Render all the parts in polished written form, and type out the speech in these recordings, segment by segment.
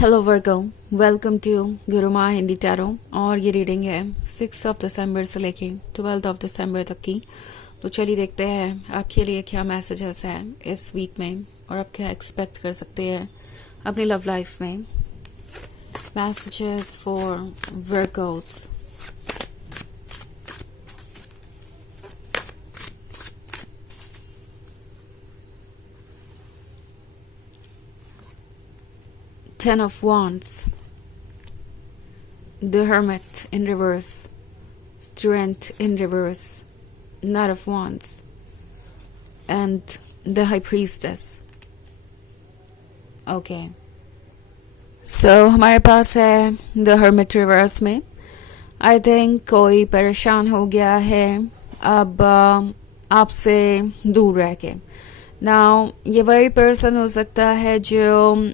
Hello Virgo, welcome to Gurumaa Hindi tarot. और ये reading है 6 दिसंबर से लेके 12 दिसंबर तक की। तो चलिए देखते हैं आपके लिए क्या मैसेजेस है इस वीक में और आप क्या एक्सपेक्ट कर सकते हैं अपनी लव लाइफ में। Messages for Virgo's. Ten of Wands, the Hermit in reverse, Strength in reverse, Knight of Wands, and the High Priestess. Okay. So हमारे पास है the Hermit reverse में I think कोई परेशान हो गया है अब आपसे दूर रह के। Now ये वही पर्सन हो सकता है जो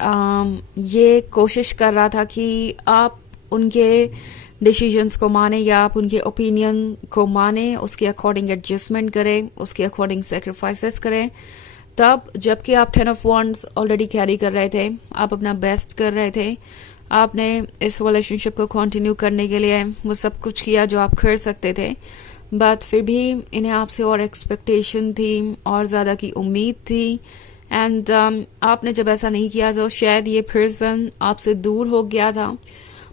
ये कोशिश कर रहा था कि आप उनके डिसीजंस को माने या आप उनके ओपिनियन को माने, उसके अकॉर्डिंग एडजस्टमेंट करें, उसके अकॉर्डिंग सेक्रीफाइसेस करें। तब जबकि आप 10 ऑफ वॉन्ड्स ऑलरेडी कैरी कर रहे थे, आप अपना बेस्ट कर रहे थे, आपने इस रिलेशनशिप को कंटिन्यू करने के लिए वो सब कुछ किया जो आप कर सकते थे, बट फिर भी इन्हें आपसे और एक्सपेक्टेशन थी और ज़्यादा की उम्मीद थी। एंड आपने जब ऐसा नहीं किया तो शायद ये पर्सन आपसे दूर हो गया था।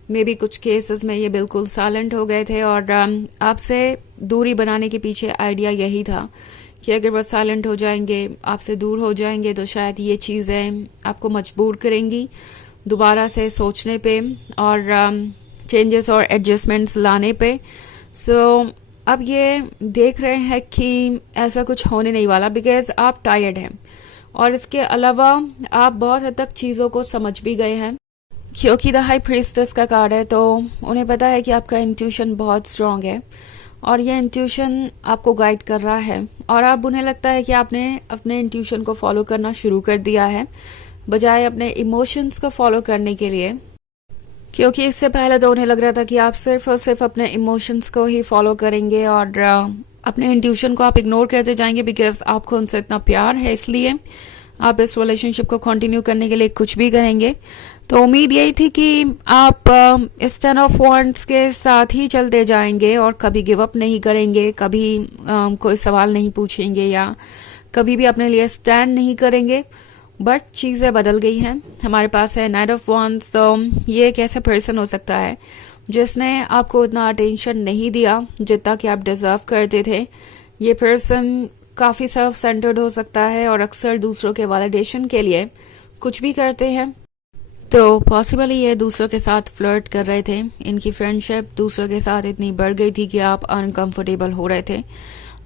मे बी कुछ केसेस में ये बिल्कुल साइलेंट हो गए थे और आपसे दूरी बनाने के पीछे आइडिया यही था कि अगर वो साइलेंट हो जाएंगे, आपसे दूर हो जाएंगे, तो शायद ये चीज़ें आपको मजबूर करेंगी दोबारा से सोचने पे और चेंजेस और एडजस्टमेंट्स लाने पे। सो अब ये देख रहे हैं कि ऐसा कुछ होने नहीं वाला बिकॉज आप टायर्ड हैं और इसके अलावा आप बहुत हद तक चीज़ों को समझ भी गए हैं क्योंकि द हाई प्रीस्टेस का कार्ड है। तो उन्हें पता है कि आपका इंट्यूशन बहुत स्ट्रांग है और ये इंट्यूशन आपको गाइड कर रहा है और अब उन्हें लगता है कि आपने अपने इंट्यूशन को फॉलो करना शुरू कर दिया है बजाय अपने इमोशंस को फॉलो करने के लिए, क्योंकि इससे पहले तो उन्हें लग रहा था कि आप सिर्फ और सिर्फ अपने इमोशंस को ही फॉलो करेंगे और अपने इंट्यूशन को आप इग्नोर करते जाएंगे बिकॉज आपको उनसे इतना प्यार है, इसलिए आप इस रिलेशनशिप को कंटिन्यू करने के लिए कुछ भी करेंगे। तो उम्मीद यही थी कि आप इस 10 ऑफ वॉन्ड्स के साथ ही चलते जाएंगे और कभी गिव अप नहीं करेंगे, कभी कोई सवाल नहीं पूछेंगे या कभी भी अपने लिए स्टैंड नहीं करेंगे। बट चीज़ें बदल गई हैं। हमारे पास है नाइट ऑफ वॉन्ड्स। तो ये एक ऐसा पर्सन हो सकता है जिसने आपको इतना अटेंशन नहीं दिया जितना कि आप डिजर्व करते थे। ये पर्सन काफ़ी सेल्फ सेंटर्ड हो सकता है और अक्सर दूसरों के वैलिडेशन के लिए कुछ भी करते हैं। तो पॉसिबली ये दूसरों के साथ फ्लर्ट कर रहे थे, इनकी फ्रेंडशिप दूसरों के साथ इतनी बढ़ गई थी कि आप अनकंफर्टेबल हो रहे थे।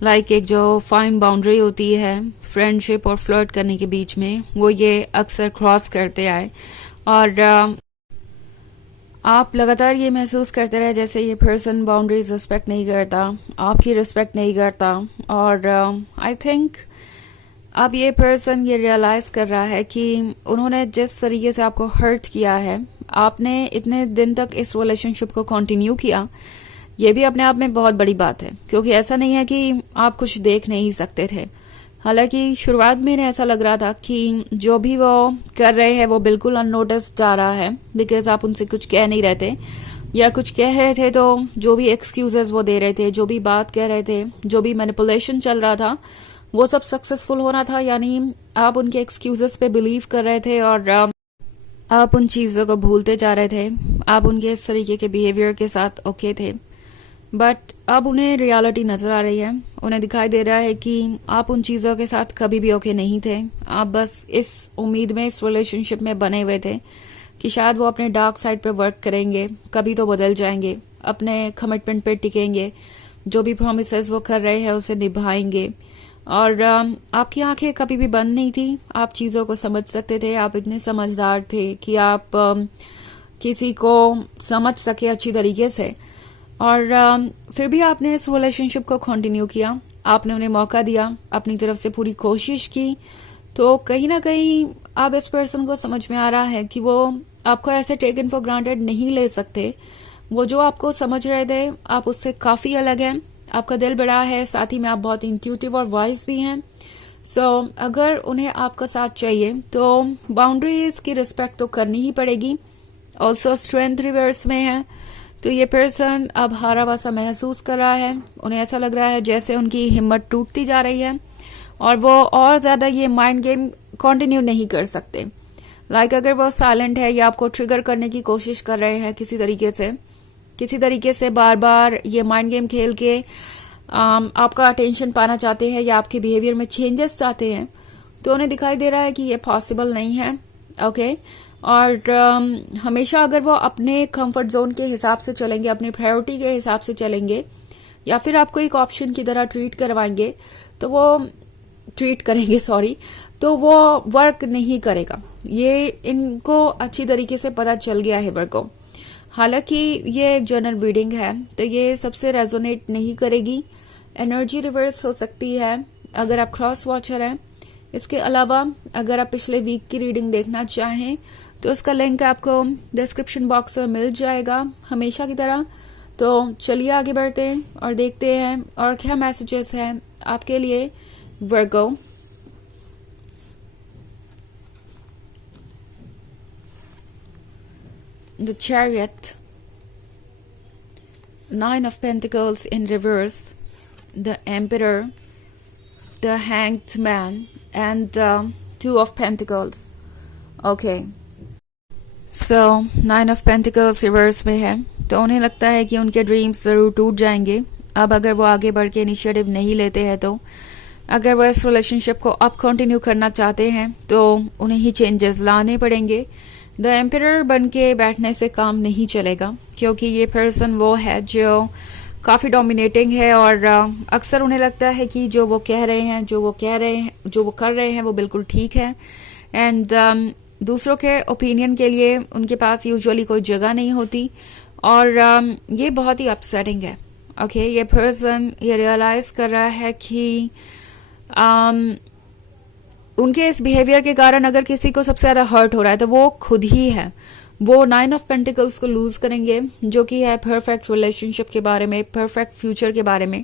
लाइक एक जो फाइन बाउंड्री होती है फ्रेंडशिप और फ्लर्ट करने के बीच में, वो ये अक्सर क्रॉस करते आए और आप लगातार ये महसूस करते रहे जैसे ये पर्सन बाउंड्रीज रिस्पेक्ट नहीं करता, आपकी रिस्पेक्ट नहीं करता। और आई थिंक अब ये पर्सन ये रियलाइज कर रहा है कि उन्होंने जिस तरीके से आपको हर्ट किया है, आपने इतने दिन तक इस रिलेशनशिप को कंटिन्यू किया, ये भी अपने आप में बहुत बड़ी बात है क्योंकि ऐसा नहीं है कि आप कुछ देख नहीं सकते थे। हालांकि शुरुआत में इन्हें ऐसा लग रहा था कि जो भी वो कर रहे हैं वो बिल्कुल अननोटिस जा रहा है बिकॉज आप उनसे कुछ कह नहीं रहे थे या कुछ कह रहे थे तो जो भी एक्सक्यूजेस वो दे रहे थे, जो भी बात कह रहे थे, जो भी मैनिपुलेशन चल रहा था, वो सब सक्सेसफुल होना था। यानी आप उनके एक्सक्यूजेस पे बिलीव कर रहे थे और आप उन चीज़ों को भूलते जा रहे थे। आप उनके इस तरीके के बिहेवियर के साथ ओके थे, बट अब उन्हें रियलिटी नजर आ रही है। उन्हें दिखाई दे रहा है कि आप उन चीज़ों के साथ कभी भी ओके नहीं थे। आप बस इस उम्मीद में इस रिलेशनशिप में बने हुए थे कि शायद वो अपने डार्क साइड पे वर्क करेंगे, कभी तो बदल जाएंगे, अपने कमिटमेंट पे टिकेंगे, जो भी प्रॉमिसेस वो कर रहे हैं उसे निभाएंगे। और आपकी आंखें कभी भी बंद नहीं थी, आप चीज़ों को समझ सकते थे, आप इतने समझदार थे कि आप किसी को समझ सके अच्छी तरीके से। और फिर भी आपने इस रिलेशनशिप को कंटिन्यू किया, आपने उन्हें मौका दिया, अपनी तरफ से पूरी कोशिश की। तो कहीं ना कहीं अब इस पर्सन को समझ में आ रहा है कि वो आपको ऐसे टेकन फॉर ग्रांटेड नहीं ले सकते। वो जो आपको समझ रहे थे आप उससे काफ़ी अलग हैं। आपका दिल बड़ा है, साथ ही में आप बहुत इंट्यूटिव और वाइज भी हैं। अगर उन्हें आपका साथ चाहिए तो बाउंड्रीज की रिस्पेक्ट तो करनी ही पड़ेगी। ऑल्सो स्ट्रेंथ रिवर्स में है, तो ये पर्सन अब हारा सा महसूस कर रहा है। उन्हें ऐसा लग रहा है जैसे उनकी हिम्मत टूटती जा रही है और वो और ज्यादा ये माइंड गेम कंटिन्यू नहीं कर सकते। अगर वो साइलेंट है या आपको ट्रिगर करने की कोशिश कर रहे हैं किसी तरीके से बार बार ये माइंड गेम खेल के आपका अटेंशन पाना चाहते हैं या आपके बिहेवियर में चेंजेस चाहते हैं, तो उन्हें दिखाई दे रहा है कि ये पॉसिबल नहीं है। ओके और हमेशा अगर वो अपने कंफर्ट जोन के हिसाब से चलेंगे, अपनी प्रायोरिटी के हिसाब से चलेंगे या फिर आपको एक ऑप्शन की तरह ट्रीट करेंगे तो वो वर्क नहीं करेगा। ये इनको अच्छी तरीके से पता चल गया है वर्क को। हालांकि ये एक जनरल रीडिंग है तो ये सबसे रेजोनेट नहीं करेगी। एनर्जी रिवर्स हो सकती है अगर आप क्रॉस वॉचर हैं। इसके अलावा अगर आप पिछले वीक की रीडिंग देखना चाहें तो उसका लिंक आपको डिस्क्रिप्शन बॉक्स में मिल जाएगा हमेशा की तरह। तो चलिए आगे बढ़ते हैं और देखते हैं और क्या मैसेजेस हैं आपके लिए वर्गो। The Chariot, Nine of Pentacles in reverse, the Emperor, the Hanged Man, and the Two of Pentacles. Okay. So, Nine of Pentacles reverse में है तो उन्हें लगता है कि उनके ड्रीम्स जरूर टूट जाएंगे अब अगर वो आगे बढ़ के इनिशिएटिव नहीं लेते हैं। तो अगर वो इस रिलेशनशिप को अब कंटिन्यू करना चाहते हैं तो उन्हें ही चेंजेस लाने पड़ेंगे। द एम्परर बन के बैठने से काम नहीं चलेगा क्योंकि ये पर्सन वो है जो काफी डोमिनेटिंग है और अक्सर उन्हें लगता है कि जो वो कर रहे हैं वो बिल्कुल ठीक है। एंड दूसरों के ओपिनियन के लिए उनके पास यूजुअली कोई जगह नहीं होती और ये बहुत ही अपसेटिंग है। ओके ये पर्सन ये रियलाइज कर रहा है कि उनके इस बिहेवियर के कारण अगर किसी को सबसे ज्यादा हर्ट हो रहा है तो वो खुद ही है। वो 9 ऑफ पेंटिकल्स को लूज करेंगे जो कि है परफेक्ट रिलेशनशिप के बारे में, परफेक्ट फ्यूचर के बारे में।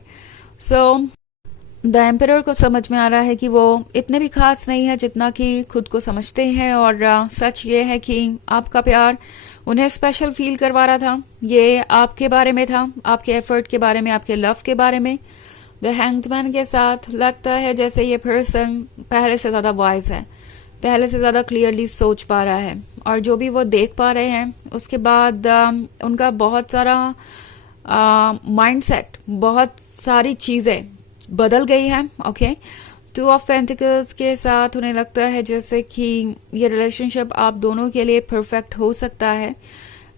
द एम्परर को समझ में आ रहा है कि वो इतने भी खास नहीं है जितना कि खुद को समझते हैं और सच ये है कि आपका प्यार उन्हें स्पेशल फील करवा रहा था। ये आपके बारे में था, आपके एफर्ट के बारे में, आपके लव के बारे में। द हैंग्ड मैन के साथ लगता है जैसे ये पर्सन पहले से ज्यादा वाइज है, पहले से ज्यादा क्लियरली सोच पा रहा है और जो भी वो देख पा रहे हैं उसके बाद उनका बहुत सारा माइंडसेट, बहुत सारी चीजें बदल गई हैं। ओके 2 ऑफ पेंटिकल्स के साथ उन्हें लगता है जैसे कि ये रिलेशनशिप आप दोनों के लिए परफेक्ट हो सकता है।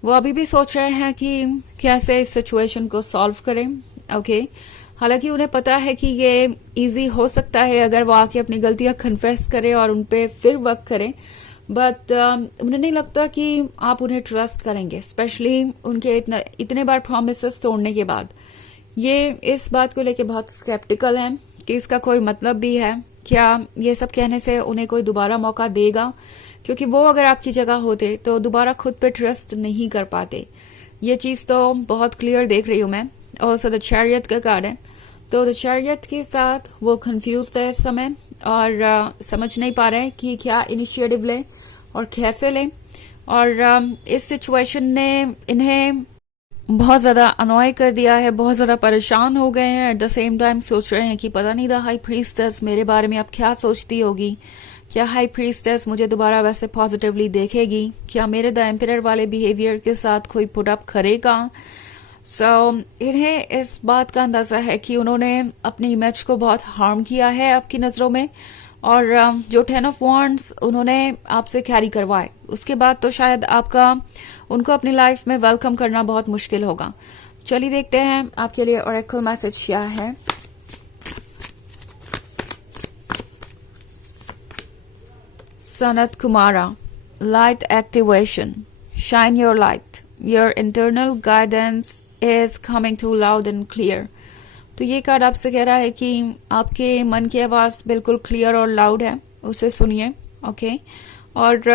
वो अभी भी सोच रहे हैं कि कैसे इस सिचुएशन को सॉल्व करें। ओके हालांकि उन्हें पता है कि ये इजी हो सकता है अगर वो आके अपनी गलतियां कन्फेस करें और उनपे फिर वर्क करें, बट उन्हें नहीं लगता कि आप उन्हें ट्रस्ट करेंगे, स्पेशली उनके इतने बार प्रॉमिसेस तोड़ने के बाद। ये इस बात को लेके बहुत स्केप्टिकल हैं कि इसका कोई मतलब भी है क्या। ये सब कहने से उन्हें कोई दोबारा मौका देगा, क्योंकि वो अगर आपकी जगह होते तो दोबारा खुद पे ट्रस्ट नहीं कर पाते। ये चीज तो बहुत क्लियर देख रही हूं मैं। और द चैरियट का कार्ड है, तो द चैरियट के साथ वो कंफ्यूज है इस समय और समझ नहीं पा रहे हैं कि क्या इनिशिएटिव लें और कैसे लें। और इस सिचुएशन ने इन्हें बहुत ज्यादा अनॉय कर दिया है, बहुत ज्यादा परेशान हो गए हैं। एट द सेम टाइम सोच रहे हैं कि पता नहीं द हाई प्रीस्टेस मेरे बारे में अब क्या सोचती होगी, क्या हाई प्रीस्टेस मुझे दोबारा वैसे पॉजिटिवली देखेगी, क्या मेरे द एम्परर वाले बिहेवियर के साथ कोई पुट अप करेगा। इन्हें इस बात का अंदाजा है कि उन्होंने अपनी इमेज को बहुत हार्म किया है आपकी नजरों में, और जो 10 ऑफ वॉन्ड्स उन्होंने आपसे कैरी करवाए उसके बाद तो शायद आपका उनको अपनी लाइफ में वेलकम करना बहुत मुश्किल होगा। चलिए देखते हैं आपके लिए ओरेकल मैसेज क्या है। Sanat Kumara, light activation, shine your light, your internal guidance is coming through loud and clear. तो ये कार्ड आपसे कह रहा है कि आपके मन की आवाज बिल्कुल क्लियर और लाउड है, उसे सुनिए। ओके और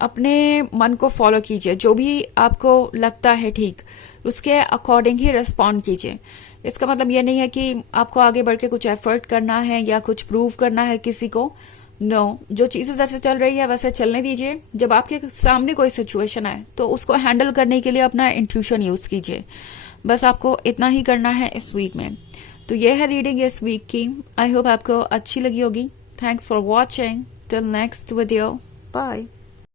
अपने मन को फॉलो कीजिए, जो भी आपको लगता है ठीक उसके अकॉर्डिंग ही रिस्पॉन्ड कीजिए। इसका मतलब ये नहीं है कि आपको आगे बढ़ के कुछ एफर्ट करना है या कुछ प्रूव करना है किसी को। नो, जो चीजें जैसे चल रही है वैसे चलने दीजिए। जब आपके सामने कोई सिचुएशन आए तो उसको हैंडल करने के लिए अपना इंट्यूशन यूज कीजिए। बस आपको इतना ही करना है इस वीक में। तो ये है रीडिंग इस वीक की। आई होप आपको अच्छी लगी होगी। Thanks for watching. Till next video, bye.